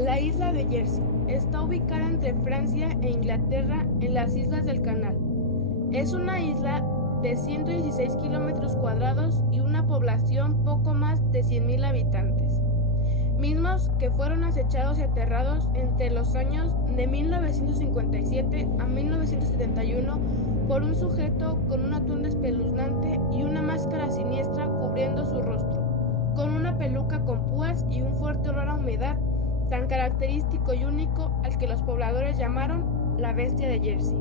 La isla de Jersey está ubicada entre Francia e Inglaterra en las Islas del Canal. Es una isla de 116 kilómetros cuadrados y una población poco más de 100.000 habitantes, mismos que fueron acechados y aterrados entre los años de 1957 a 1971 por un sujeto con un atuendo espeluznante y una máscara siniestra cubriendo su rostro, con una peluca con púas y un fuerte olor a humedad tan característico y único al que los pobladores llamaron la bestia de Jersey.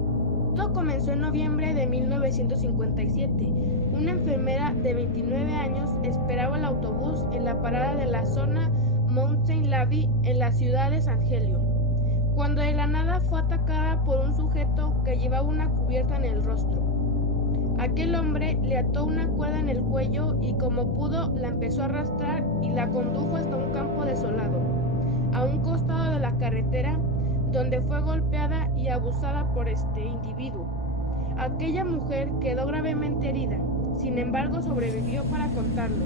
Todo comenzó en noviembre de 1957. Una enfermera de 29 años esperaba el autobús en la parada de la zona Mountain Levy en la ciudad de San Helio, cuando de la nada fue atacada por un sujeto que llevaba una cubierta en el rostro. Aquel hombre le ató una cuerda en el cuello y como pudo la empezó a arrastrar y la condujo hasta un campo desolado, a un costado de la carretera, donde fue golpeada y abusada por este individuo. Aquella mujer quedó gravemente herida, sin embargo sobrevivió para contarlo.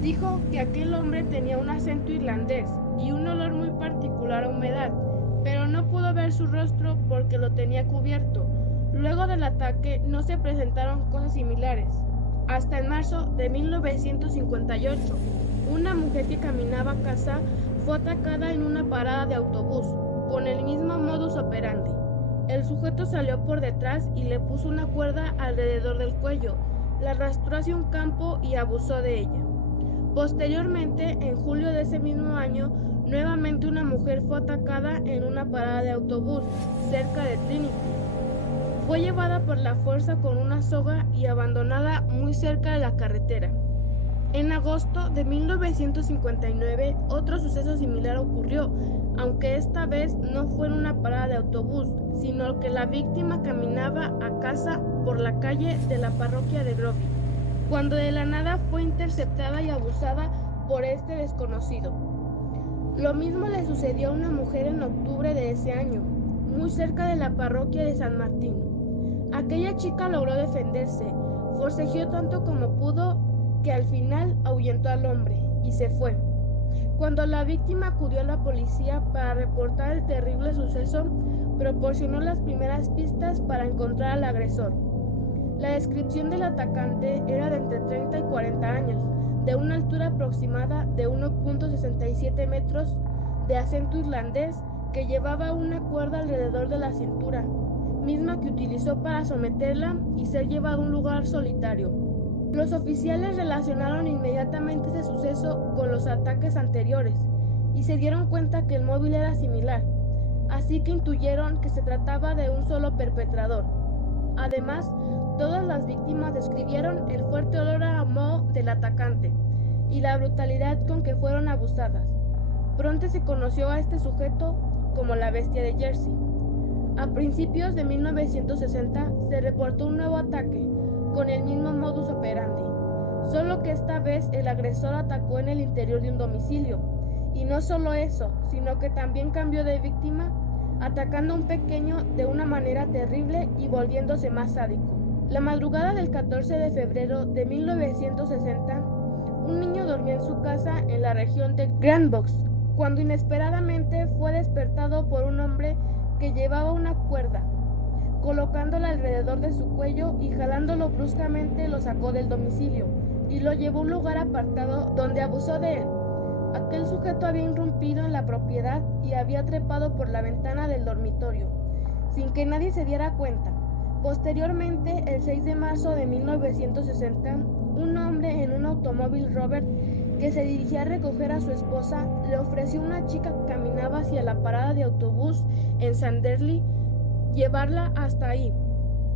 Dijo que aquel hombre tenía un acento irlandés y un olor muy particular a humedad, pero no pudo ver su rostro porque lo tenía cubierto. Luego del ataque no se presentaron cosas similares. Hasta en marzo de 1958, una mujer que caminaba a casa fue atacada en una parada de autobús, con el mismo modus operandi. El sujeto salió por detrás y le puso una cuerda alrededor del cuello, la arrastró hacia un campo y abusó de ella. Posteriormente, en julio de ese mismo año, nuevamente una mujer fue atacada en una parada de autobús cerca de Trinity. Fue llevada por la fuerza con una soga y abandonada muy cerca de la carretera. En agosto de 1959, otro suceso similar ocurrió, aunque esta vez no fue en una parada de autobús, sino que la víctima caminaba a casa por la calle de la parroquia de Grove, cuando de la nada fue interceptada y abusada por este desconocido. Lo mismo le sucedió a una mujer en octubre de ese año, muy cerca de la parroquia de San Martín. Aquella chica logró defenderse, forcejeó tanto como pudo que al final ahuyentó al hombre y se fue. Cuando la víctima acudió a la policía para reportar el terrible suceso, proporcionó las primeras pistas para encontrar al agresor. La descripción del atacante era de entre 30 y 40 años, de una altura aproximada de 1.67 metros, de acento irlandés, que llevaba una cuerda alrededor de la cintura, misma que utilizó para someterla y ser llevado a un lugar solitario. Los oficiales relacionaron inmediatamente ese suceso con los ataques anteriores y se dieron cuenta que el móvil era similar, así que intuyeron que se trataba de un solo perpetrador. Además, todas las víctimas describieron el fuerte olor a moho del atacante y la brutalidad con que fueron abusadas. Pronto se conoció a este sujeto como la bestia de Jersey. A principios de 1960 se reportó un nuevo ataque con el mismo modus operandi, solo que esta vez el agresor atacó en el interior de un domicilio, y no solo eso, sino que también cambió de víctima, atacando a un pequeño de una manera terrible y volviéndose más sádico. La madrugada del 14 de febrero de 1960, un niño dormía en su casa en la región de Grand Box, cuando inesperadamente fue despertado por un hombre que llevaba una cuerda. Colocándola alrededor de su cuello y jalándolo bruscamente lo sacó del domicilio y lo llevó a un lugar apartado donde abusó de él. Aquel sujeto había irrumpido en la propiedad y había trepado por la ventana del dormitorio, sin que nadie se diera cuenta. Posteriormente, el 6 de marzo de 1960, un hombre en un automóvil Robert que se dirigía a recoger a su esposa le ofreció a una chica que caminaba hacia la parada de autobús en Sanderley llevarla hasta ahí.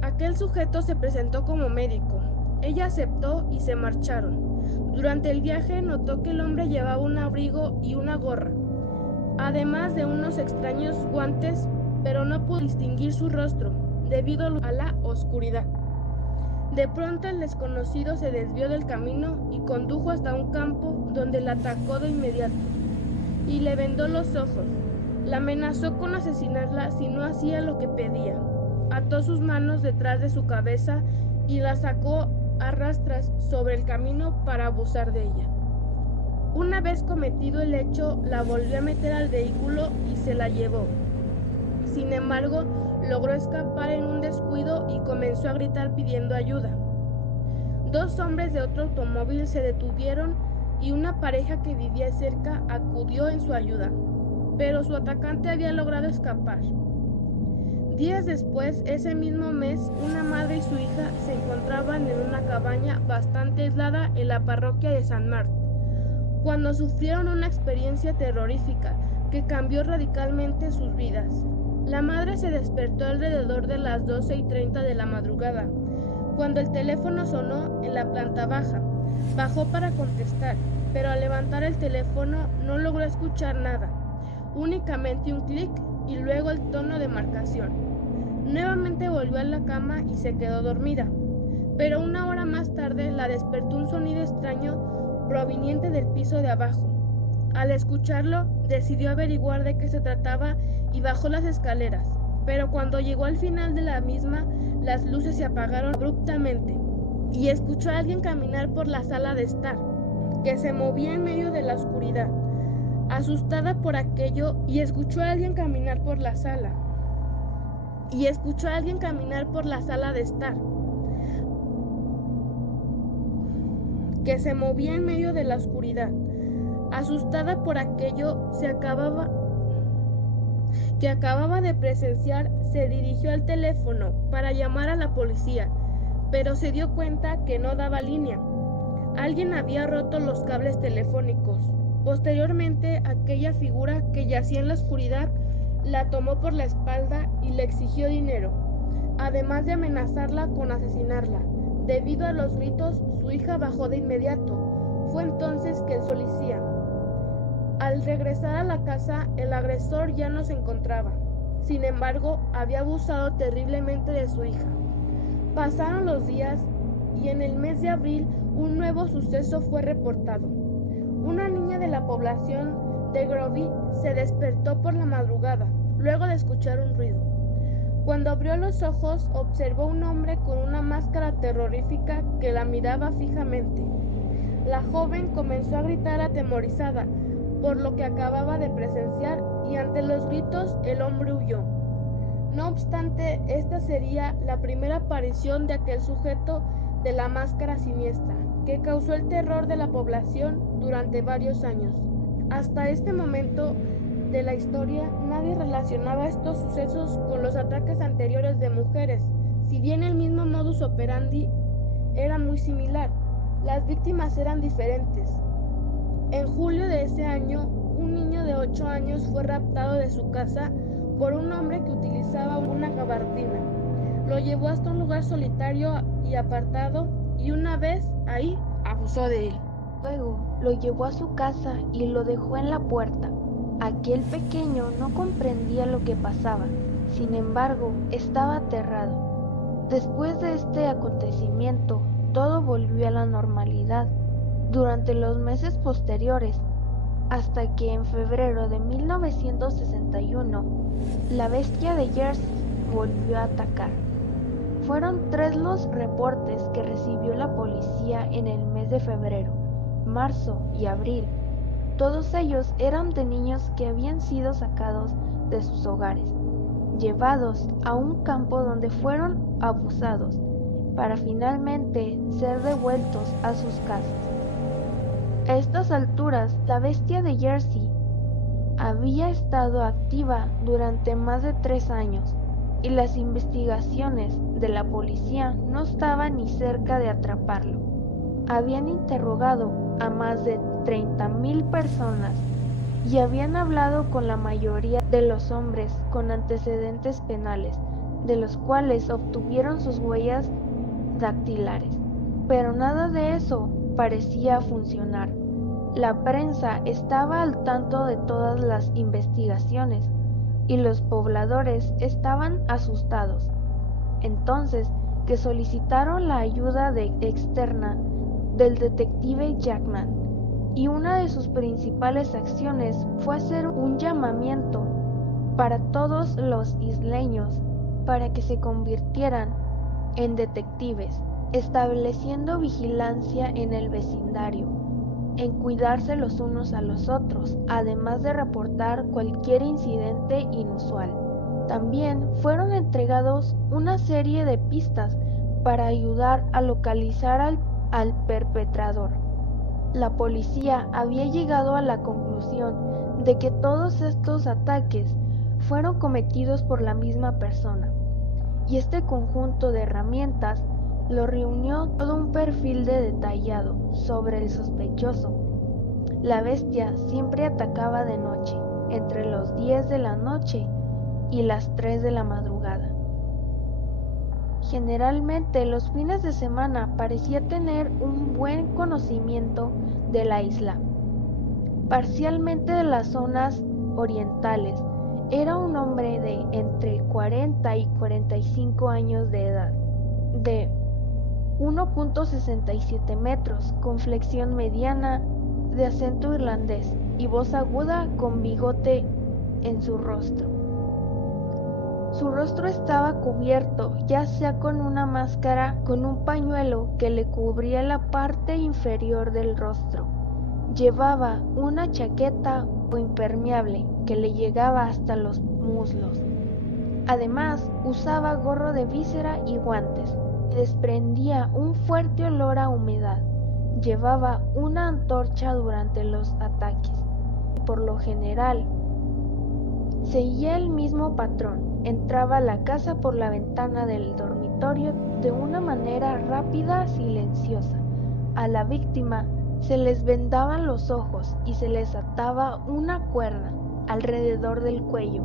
Aquel sujeto se presentó como médico. Ella aceptó y se marcharon. Durante el viaje notó que el hombre llevaba un abrigo y una gorra, además de unos extraños guantes, pero no pudo distinguir su rostro debido a la oscuridad. De pronto el desconocido se desvió del camino y condujo hasta un campo donde la atacó de inmediato y le vendó los ojos. La amenazó con asesinarla si no hacía lo que pedía. Ató sus manos detrás de su cabeza y la sacó a rastras sobre el camino para abusar de ella. Una vez cometido el hecho, la volvió a meter al vehículo y se la llevó. Sin embargo, logró escapar en un descuido y comenzó a gritar pidiendo ayuda. Dos hombres de otro automóvil se detuvieron y una pareja que vivía cerca acudió en su ayuda, pero su atacante había logrado escapar. Días después, ese mismo mes, una madre y su hija se encontraban en una cabaña bastante aislada en la parroquia de San Martín, cuando sufrieron una experiencia terrorífica que cambió radicalmente sus vidas. La madre se despertó alrededor de las 12:30 de la madrugada, cuando el teléfono sonó en la planta baja. Bajó para contestar, pero al levantar el teléfono no logró escuchar nada, únicamente un clic y luego el tono de marcación. Nuevamente volvió a la cama y se quedó dormida, pero una hora más tarde la despertó un sonido extraño proveniente del piso de abajo. Al escucharlo, decidió averiguar de qué se trataba y bajó las escaleras, pero cuando llegó al final de la misma, las luces se apagaron abruptamente y escuchó a alguien caminar por la sala de estar, que se movía en medio de la oscuridad. Asustada por aquello, escuchó a alguien caminar por la sala de estar, que se movía en medio de la oscuridad. Asustada por aquello que acababa de presenciar, se dirigió al teléfono para llamar a la policía, pero se dio cuenta que no daba línea. Alguien había roto los cables telefónicos. Posteriormente, aquella figura que yacía en la oscuridad la tomó por la espalda y le exigió dinero, además de amenazarla con asesinarla. Debido a los gritos, su hija bajó de inmediato. Fue entonces que el policía. Al regresar a la casa, el agresor ya no se encontraba. Sin embargo, había abusado terriblemente de su hija. Pasaron los días y en el mes de abril un nuevo suceso fue reportado. Una niña de la población de Grovey se despertó por la madrugada, luego de escuchar un ruido. Cuando abrió los ojos, observó un hombre con una máscara terrorífica que la miraba fijamente. La joven comenzó a gritar atemorizada por lo que acababa de presenciar y ante los gritos el hombre huyó. No obstante, esta sería la primera aparición de aquel sujeto de la máscara siniestra, que causó el terror de la población durante varios años. Hasta este momento de la historia, nadie relacionaba estos sucesos con los ataques anteriores de mujeres. Si bien el mismo modus operandi era muy similar, las víctimas eran diferentes. En julio de ese año, un niño de 8 años fue raptado de su casa por un hombre que utilizaba una gabardina. Lo llevó hasta un lugar solitario y apartado y una vez ahí abusó de él. Luego lo llevó a su casa y lo dejó en la puerta. Aquel pequeño no comprendía lo que pasaba, sin embargo, estaba aterrado. Después de este acontecimiento, todo volvió a la normalidad durante los meses posteriores, hasta que en febrero de 1961, la bestia de Jersey volvió a atacar. Fueron 3 los reportes que recibió la policía en el mes de febrero, marzo y abril. Todos ellos eran de niños que habían sido sacados de sus hogares, llevados a un campo donde fueron abusados, para finalmente ser devueltos a sus casas. A estas alturas, la bestia de Jersey había estado activa durante más de 3 años y las investigaciones de la policía no estaban ni cerca de atraparlo. Habían interrogado a más de 30,000 personas y habían hablado con la mayoría de los hombres con antecedentes penales, de los cuales obtuvieron sus huellas dactilares. Pero nada de eso parecía funcionar. La prensa estaba al tanto de todas las investigaciones y los pobladores estaban asustados. Entonces que solicitaron la ayuda externa del detective Jackman, y una de sus principales acciones fue hacer un llamamiento para todos los isleños para que se convirtieran en detectives, estableciendo vigilancia en el vecindario. en cuidarse los unos a los otros, además de reportar cualquier incidente inusual. También fueron entregados una serie de pistas para ayudar a localizar al perpetrador. La policía había llegado a la conclusión de que todos estos ataques fueron cometidos por la misma persona, y este conjunto de herramientas lo reunió todo un perfil detallado sobre el sospechoso. La bestia siempre atacaba de noche, entre los 10 de la noche y las 3 de la madrugada. Generalmente los fines de semana parecía tener un buen conocimiento de la isla, parcialmente de las zonas orientales. Era un hombre de entre 40 y 45 años de edad, de 1.67 metros, con flexión mediana, de acento irlandés y voz aguda, con bigote en su rostro. Su rostro estaba cubierto, ya sea con una máscara, con un pañuelo que le cubría la parte inferior del rostro. Llevaba una chaqueta o impermeable que le llegaba hasta los muslos. Además, usaba gorro de víscera y guantes. Desprendía un fuerte olor a humedad. Llevaba una antorcha durante los ataques. Por lo general, seguía el mismo patrón. Entraba a la casa por la ventana del dormitorio de una manera rápida, silenciosa. A la víctima se les vendaban los ojos y se les ataba una cuerda alrededor del cuello.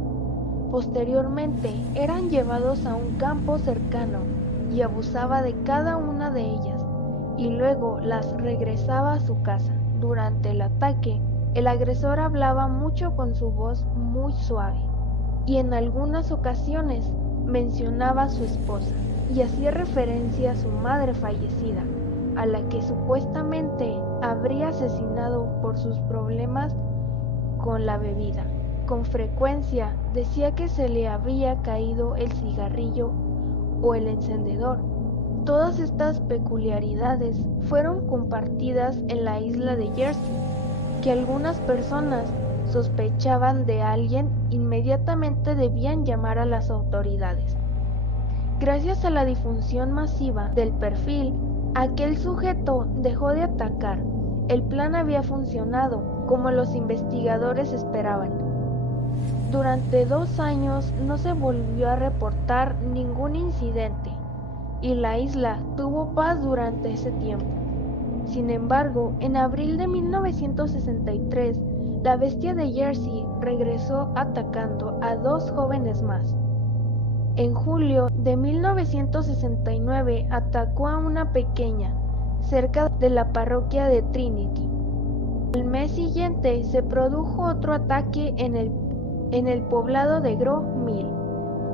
Posteriormente eran llevados a un campo cercano y abusaba de cada una de ellas, y luego las regresaba a su casa. Durante el ataque, el agresor hablaba mucho con su voz muy suave, y en algunas ocasiones mencionaba a su esposa y hacía referencia a su madre fallecida, a la que supuestamente habría asesinado por sus problemas con la bebida. Con frecuencia decía que se le había caído el cigarrillo o el encendedor. Todas estas peculiaridades fueron compartidas en la isla de Jersey, que algunas personas sospechaban de alguien, inmediatamente debían llamar a las autoridades. Gracias a la difusión masiva del perfil, aquel sujeto dejó de atacar. El plan había funcionado, como los investigadores esperaban. Durante 2 años no se volvió a reportar ningún incidente, y la isla tuvo paz durante ese tiempo. Sin embargo, en abril de 1963, la bestia de Jersey regresó atacando a 2 jóvenes más. En julio de 1969 atacó a una pequeña, cerca de la parroquia de Trinity. El mes siguiente se produjo otro ataque en el poblado de Grove Mill,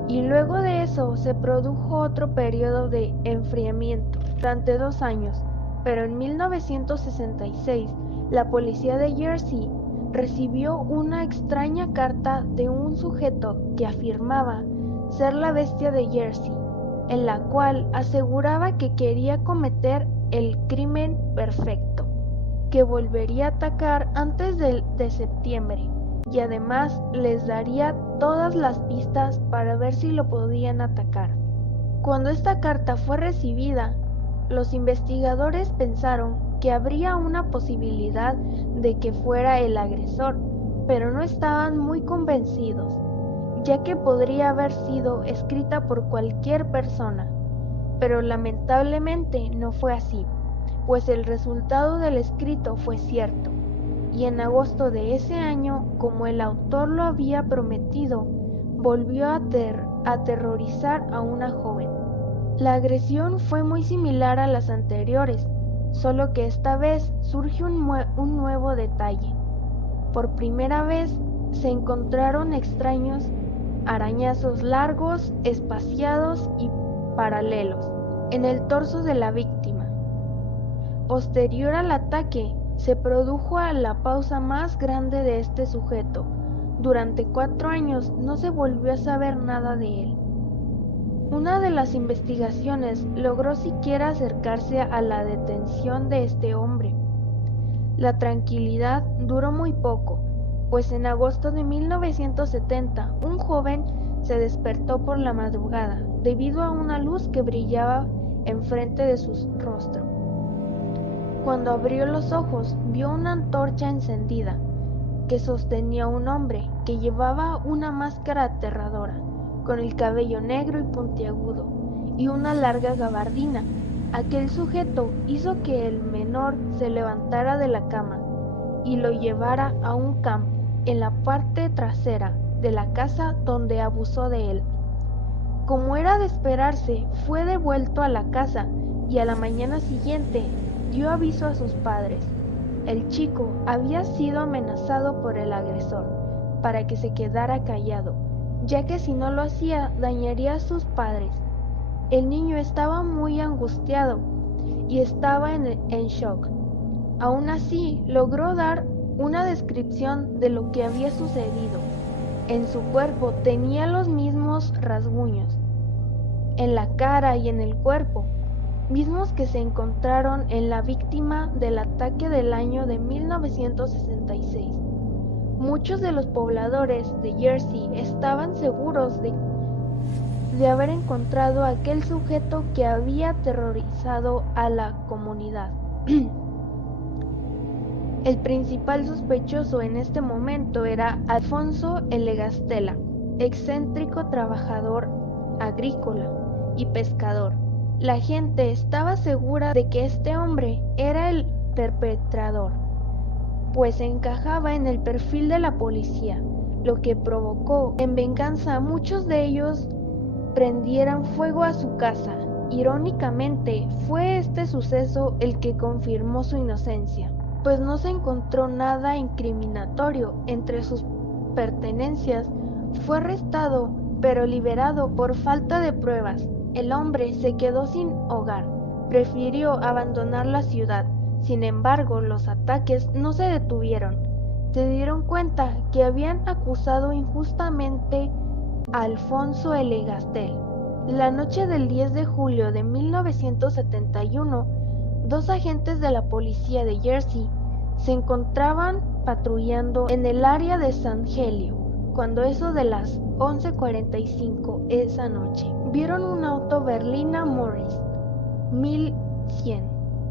y luego de eso se produjo otro periodo de enfriamiento durante 2 años, pero en 1966 la policía de Jersey recibió una extraña carta de un sujeto que afirmaba ser la bestia de Jersey, en la cual aseguraba que quería cometer el crimen perfecto, que volvería a atacar antes de septiembre, y además les daría todas las pistas para ver si lo podían atacar. Cuando esta carta fue recibida, los investigadores pensaron que habría una posibilidad de que fuera el agresor, pero no estaban muy convencidos, ya que podría haber sido escrita por cualquier persona. Pero lamentablemente no fue así, pues el resultado del escrito fue cierto, y en agosto de ese año, como el autor lo había prometido, volvió a aterrorizar a una joven. La agresión fue muy similar a las anteriores, solo que esta vez surge un nuevo detalle. Por primera vez se encontraron extraños arañazos largos, espaciados y paralelos en el torso de la víctima. Posterior al ataque, se produjo la pausa más grande de este sujeto. Durante 4 años no se volvió a saber nada de él. Una de las investigaciones logró siquiera acercarse a la detención de este hombre. La tranquilidad duró muy poco, pues en agosto de 1970 un joven se despertó por la madrugada debido a una luz que brillaba enfrente de su rostro. Cuando abrió los ojos, vio una antorcha encendida que sostenía un hombre que llevaba una máscara aterradora, con el cabello negro y puntiagudo, y una larga gabardina. Aquel sujeto hizo que el menor se levantara de la cama y lo llevara a un campo en la parte trasera de la casa donde abusó de él. Como era de esperarse, fue devuelto a la casa y a la mañana siguiente dio aviso a sus padres. El chico había sido amenazado por el agresor para que se quedara callado, ya que si no lo hacía dañaría a sus padres. El niño estaba muy angustiado y estaba en shock. Aún así, logró dar una descripción de lo que había sucedido. En su cuerpo tenía los mismos rasguños, en la cara y en el cuerpo, mismos que se encontraron en la víctima del ataque del año de 1966. Muchos de los pobladores de Jersey estaban seguros de haber encontrado a aquel sujeto que había aterrorizado a la comunidad. El principal sospechoso en este momento era Alfonso Elegastela, excéntrico trabajador agrícola y pescador. La gente estaba segura de que este hombre era el perpetrador, pues encajaba en el perfil de la policía, lo que provocó en venganza a muchos de ellos prendieran fuego a su casa. Irónicamente, fue este suceso el que confirmó su inocencia, pues no se encontró nada incriminatorio entre sus pertenencias. Fue arrestado, pero liberado por falta de pruebas. El hombre se quedó sin hogar, prefirió abandonar la ciudad. Sin embargo, los ataques no se detuvieron. Se dieron cuenta que habían acusado injustamente a Alfonso Elegastela. La noche del 10 de julio de 1971, dos agentes de la policía de Jersey se encontraban patrullando en el área de San Helio, cuando eso de las 11:45 esa noche, vieron un auto berlina Morris 1100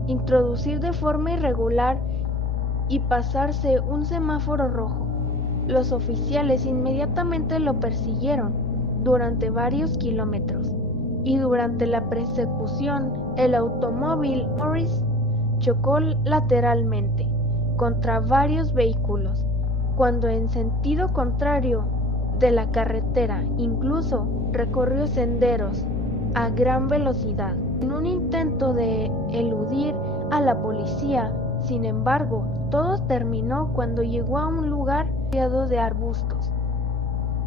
introducir de forma irregular y pasarse un semáforo rojo. Los oficiales inmediatamente lo persiguieron durante varios kilómetros, y durante la persecución el automóvil Morris chocó lateralmente contra varios vehículos, cuando en sentido contrario de la carretera. Incluso recorrió senderos a gran velocidad en un intento de eludir a la policía. Sin embargo, todo terminó cuando llegó a un lugar rodeado de arbustos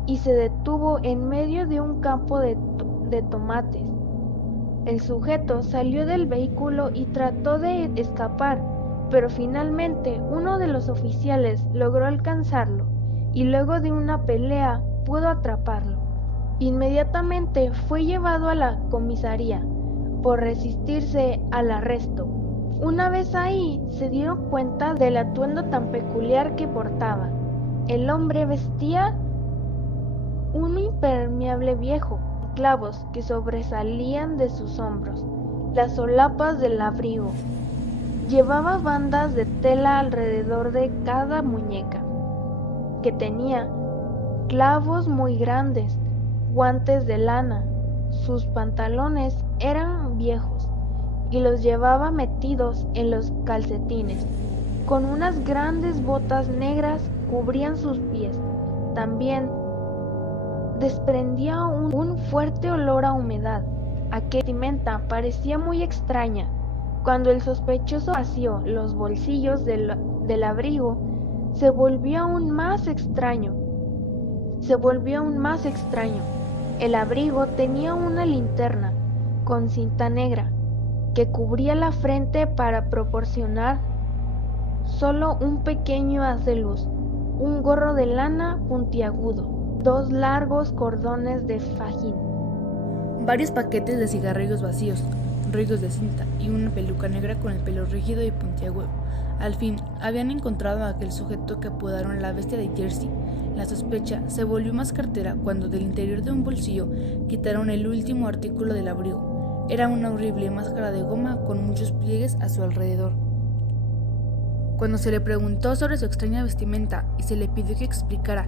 y se detuvo en medio de un campo de tomates. El sujeto salió del vehículo y trató de escapar, pero finalmente uno de los oficiales logró alcanzarlo y luego de una pelea pudo atraparlo. Inmediatamente fue llevado a la comisaría por resistirse al arresto. Una vez ahí, se dieron cuenta del atuendo tan peculiar que portaba. El hombre vestía un impermeable viejo, clavos que sobresalían de sus hombros, las solapas del abrigo. Llevaba bandas de tela alrededor de cada muñeca, que tenía clavos muy grandes, guantes de lana. Sus pantalones eran viejos y los llevaba metidos en los calcetines. Con unas grandes botas negras cubrían sus pies. También desprendía un fuerte olor a humedad. Aquella vestimenta parecía muy extraña. Cuando el sospechoso vació los bolsillos del abrigo, se volvió aún más extraño. El abrigo tenía una linterna con cinta negra que cubría la frente para proporcionar solo un pequeño haz de luz, un gorro de lana puntiagudo, dos largos cordones de fajín, varios paquetes de cigarrillos vacíos, rollos de cinta y una peluca negra con el pelo rígido y puntiagudo. Al fin, habían encontrado a aquel sujeto que apodaron la bestia de Jersey. La sospecha se volvió más certera cuando del interior de un bolsillo quitaron el último artículo del abrigo. Era una horrible máscara de goma con muchos pliegues a su alrededor. Cuando se le preguntó sobre su extraña vestimenta y se le pidió que explicara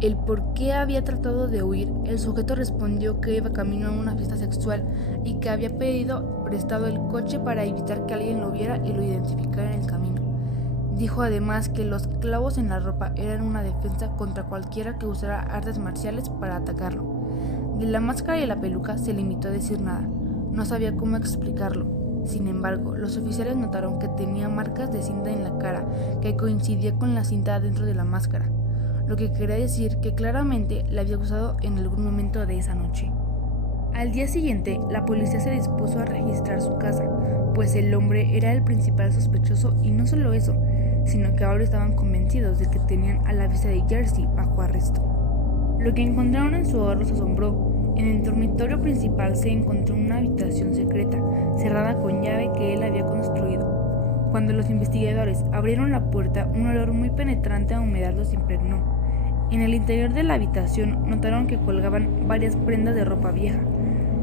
el por qué había tratado de huir, el sujeto respondió que iba camino a una fiesta sexual y que había pedido prestado el coche para evitar que alguien lo viera y lo identificara en el camino. Dijo además que los clavos en la ropa eran una defensa contra cualquiera que usara artes marciales para atacarlo. De la máscara y la peluca se limitó a decir nada, no sabía cómo explicarlo. Sin embargo, los oficiales notaron que tenía marcas de cinta en la cara que coincidía con la cinta dentro de la máscara, lo que quería decir que claramente la había usado en algún momento de esa noche. Al día siguiente, la policía se dispuso a registrar su casa, pues el hombre era el principal sospechoso y no solo eso, sino que ahora estaban convencidos de que tenían a la bestia de Jersey bajo arresto. Lo que encontraron en su hogar los asombró. En el dormitorio principal se encontró una habitación secreta, cerrada con llave que él había construido. Cuando los investigadores abrieron la puerta, un olor muy penetrante a humedad los impregnó. En el interior de la habitación notaron que colgaban varias prendas de ropa vieja,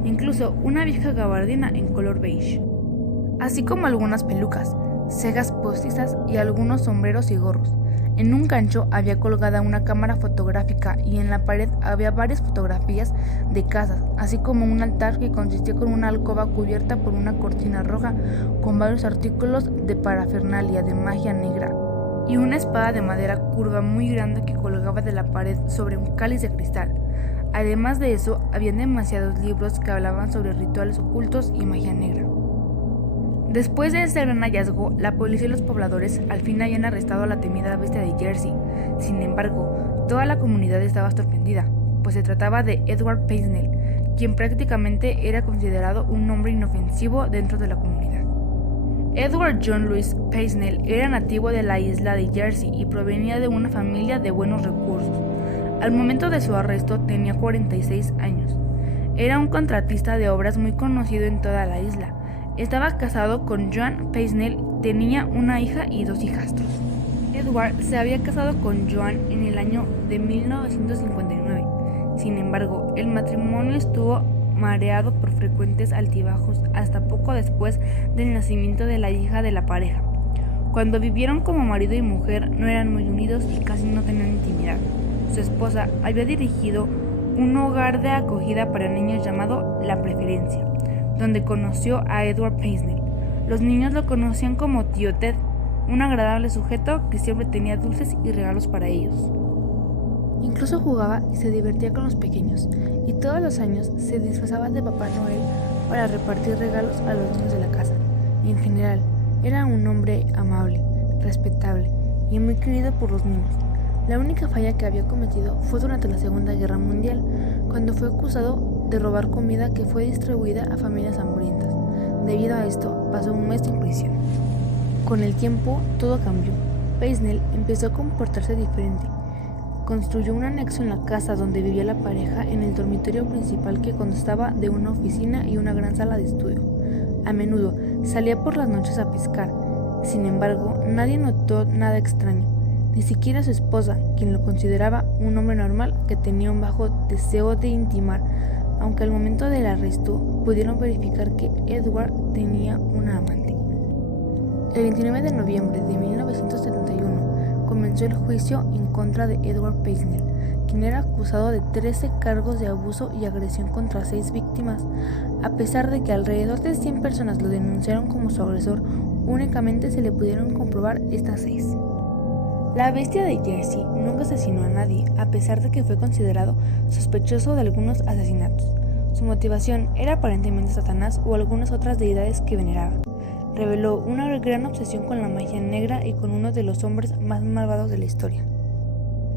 incluso una vieja gabardina en color beige, así como algunas pelucas, cejas postizas y algunos sombreros y gorros. En un gancho había colgada una cámara fotográfica y en la pared había varias fotografías de casas, así como un altar que consistía con una alcoba cubierta por una cortina roja con varios artículos de parafernalia de magia negra y una espada de madera curva muy grande que colgaba de la pared sobre un cáliz de cristal. Además de eso, habían demasiados libros que hablaban sobre rituales ocultos y magia negra. Después de este gran hallazgo, la policía y los pobladores al fin habían arrestado a la temida bestia de Jersey. Sin embargo, toda la comunidad estaba sorprendida, pues se trataba de Edward Paisnell, quien prácticamente era considerado un hombre inofensivo dentro de la comunidad. Edward John Louis Paisnell era nativo de la isla de Jersey y provenía de una familia de buenos recursos. Al momento de su arresto tenía 46 años. Era un contratista de obras muy conocido en toda la isla. Estaba casado con Joan Paisnell, tenía una hija y 2 hijastros. Edward se había casado con Joan en el año de 1959. Sin embargo, el matrimonio estuvo mareado por frecuentes altibajos hasta poco después del nacimiento de la hija de la pareja. Cuando vivieron como marido y mujer no eran muy unidos y casi no tenían intimidad. Su esposa había dirigido un hogar de acogida para niños llamado La Preferencia, donde conoció a Edward Paisnell. Los niños lo conocían como Tío Ted, un agradable sujeto que siempre tenía dulces y regalos para ellos. Incluso jugaba y se divertía con los pequeños, y todos los años se disfrazaba de Papá Noel para repartir regalos a los niños de la casa. Y en general, era un hombre amable, respetable y muy querido por los niños. La única falla que había cometido fue durante la Segunda Guerra Mundial, cuando fue acusado de robar comida que fue distribuida a familias hambrientas. Debido a esto, pasó un mes en prisión. Con el tiempo, todo cambió. Paisnell empezó a comportarse diferente. Construyó un anexo en la casa donde vivía la pareja en el dormitorio principal que constaba de una oficina y una gran sala de estudio. A menudo salía por las noches a pescar. Sin embargo, nadie notó nada extraño. Ni siquiera su esposa, quien lo consideraba un hombre normal que tenía un bajo deseo de intimar, aunque al momento del arresto pudieron verificar que Edward tenía una amante. El 29 de noviembre de 1971 comenzó el juicio en contra de Edward Paisnell, quien era acusado de 13 cargos de abuso y agresión contra 6 víctimas. A pesar de que alrededor de 100 personas lo denunciaron como su agresor, únicamente se le pudieron comprobar estas 6. La bestia de Jersey nunca asesinó a nadie, a pesar de que fue considerado sospechoso de algunos asesinatos. Su motivación era aparentemente Satanás o algunas otras deidades que veneraba. Reveló una gran obsesión con la magia negra y con uno de los hombres más malvados de la historia,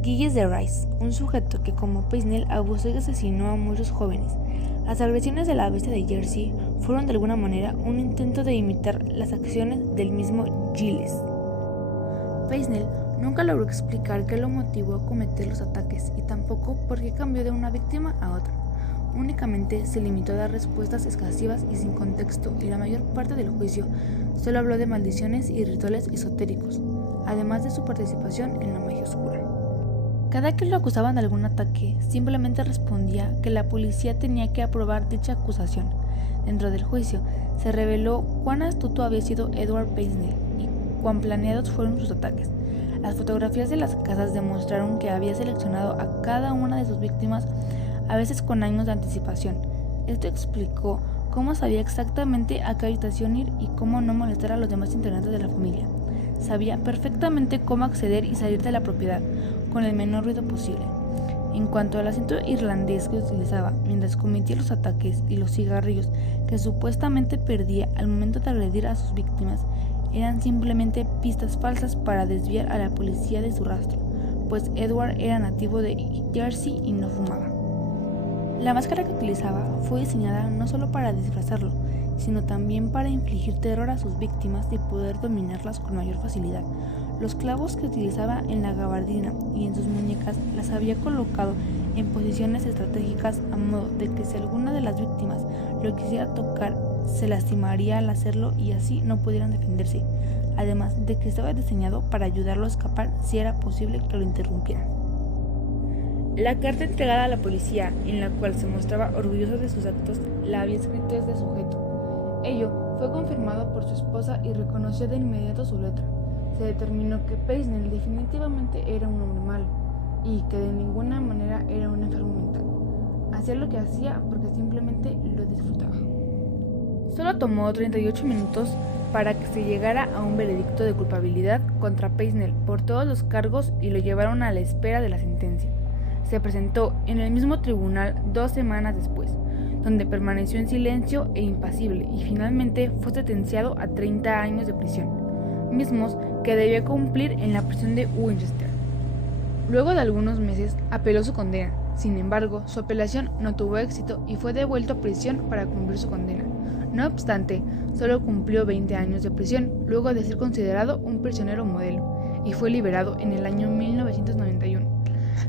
Gilles de Rais, un sujeto que como Paisnell abusó y asesinó a muchos jóvenes. Las agresiones de la bestia de Jersey fueron de alguna manera un intento de imitar las acciones del mismo Gilles. Paisnell nunca logró explicar qué lo motivó a cometer los ataques y tampoco por qué cambió de una víctima a otra. únicamente se limitó a dar respuestas escasivas y sin contexto, y la mayor parte del juicio solo habló de maldiciones y rituales esotéricos, además de su participación en la magia oscura. Cada que lo acusaban de algún ataque, simplemente respondía que la policía tenía que aprobar dicha acusación. Dentro del juicio, se reveló cuán astuto había sido Edward Paisnell y cuán planeados fueron sus ataques. Las fotografías de las casas demostraron que había seleccionado a cada una de sus víctimas, a veces con años de anticipación. Esto explicó cómo sabía exactamente a qué habitación ir y cómo no molestar a los demás integrantes de la familia. Sabía perfectamente cómo acceder y salir de la propiedad con el menor ruido posible. En cuanto al acento irlandés que utilizaba mientras cometía los ataques y los cigarrillos que supuestamente perdía al momento de agredir a sus víctimas, eran simplemente pistas falsas para desviar a la policía de su rastro, pues Edward era nativo de Jersey y no fumaba. La máscara que utilizaba fue diseñada no solo para disfrazarlo, sino también para infligir terror a sus víctimas y poder dominarlas con mayor facilidad. Los clavos que utilizaba en la gabardina y en sus muñecas las había colocado en posiciones estratégicas a modo de que si alguna de las víctimas lo quisiera tocar, se lastimaría al hacerlo y así no pudieran defenderse, además de que estaba diseñado para ayudarlo a escapar si era posible que lo interrumpieran. La carta entregada a la policía, en la cual se mostraba orgulloso de sus actos, la había escrito este sujeto. Ello fue confirmado por su esposa y reconoció de inmediato su letra. Se determinó que Paisnell definitivamente era un hombre malo y que de ninguna manera era un enfermo mental. Hacía lo que hacía porque simplemente lo disfrutaba. Solo tomó 38 minutos para que se llegara a un veredicto de culpabilidad contra Paisnell por todos los cargos y lo llevaron a la espera de la sentencia. Se presentó en el mismo tribunal 2 semanas después, donde permaneció en silencio e impasible y finalmente fue sentenciado a 30 años de prisión, mismos que debía cumplir en la prisión de Winchester. Luego de algunos meses apeló su condena, sin embargo su apelación no tuvo éxito y fue devuelto a prisión para cumplir su condena. No obstante, solo cumplió 20 años de prisión luego de ser considerado un prisionero modelo y fue liberado en el año 1991.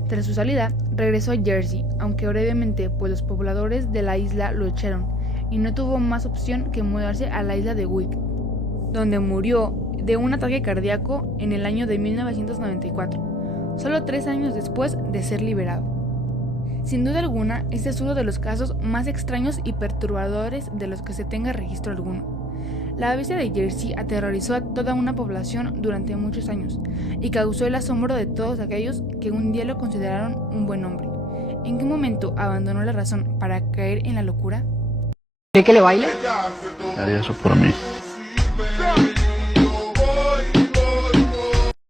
Tras su salida, regresó a Jersey, aunque brevemente, pues los pobladores de la isla lo echaron y no tuvo más opción que mudarse a la isla de Wight, donde murió de un ataque cardíaco en el año de 1994, solo 3 años después de ser liberado. Sin duda alguna, este es uno de los casos más extraños y perturbadores de los que se tenga registro alguno. La bestia de Jersey aterrorizó a toda una población durante muchos años y causó el asombro de todos aquellos que un día lo consideraron un buen hombre. ¿En qué momento abandonó la razón para caer en la locura? ¿Quiere que le baile? Haría eso por mí.